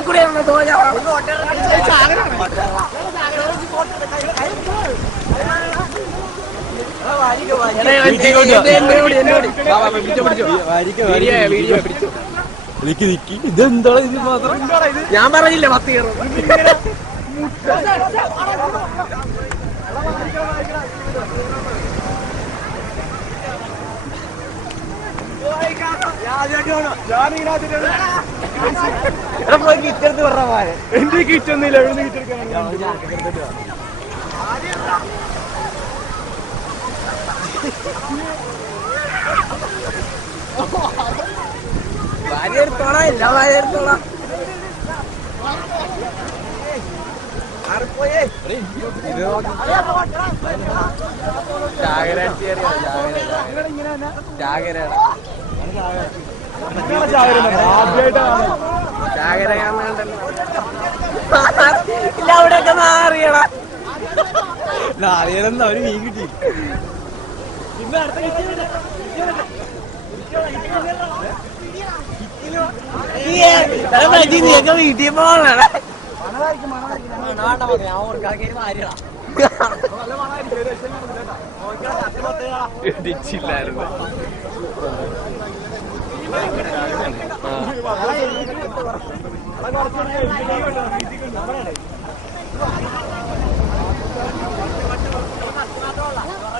കൂടെ ഇതെന്താ ഇത് മാത്രം ഞാൻ പറഞ്ഞില്ല പത്ത് കയറും. പറഞ്ഞ പോലെ എന്റെ കിച്ചൊന്നുമില്ല എവിടെ കിച്ചെടുക്കാൻ? ഭാര്യ എടുത്തോളാം എല്ലാ ഭാര്യ എടുത്തോളാം ആറിപ്പോയേ ചാകര ചാകര ആദ്യമായിട്ടാണ് ചാകര. കാണാണ്ടല്ലോ ഇല്ല അവിടെയൊക്കെ മാറിയടാ. നാളെയെന്നാ ഒരു മീൻ കിട്ടി നീയൊക്കെ വീട്ടിൽ പോകണ ഇടിച്ചില്ലായിരുന്നു.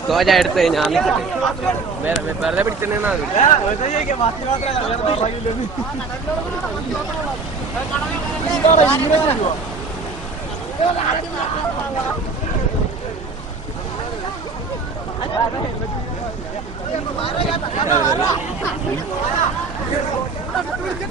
തോജ എടുത്ത് ഞാൻ നിൽക്കട്ടെ വെറുതെ- വെറുതെ പിടിച്ചിട്ടുണ്ടെന്നാ മതി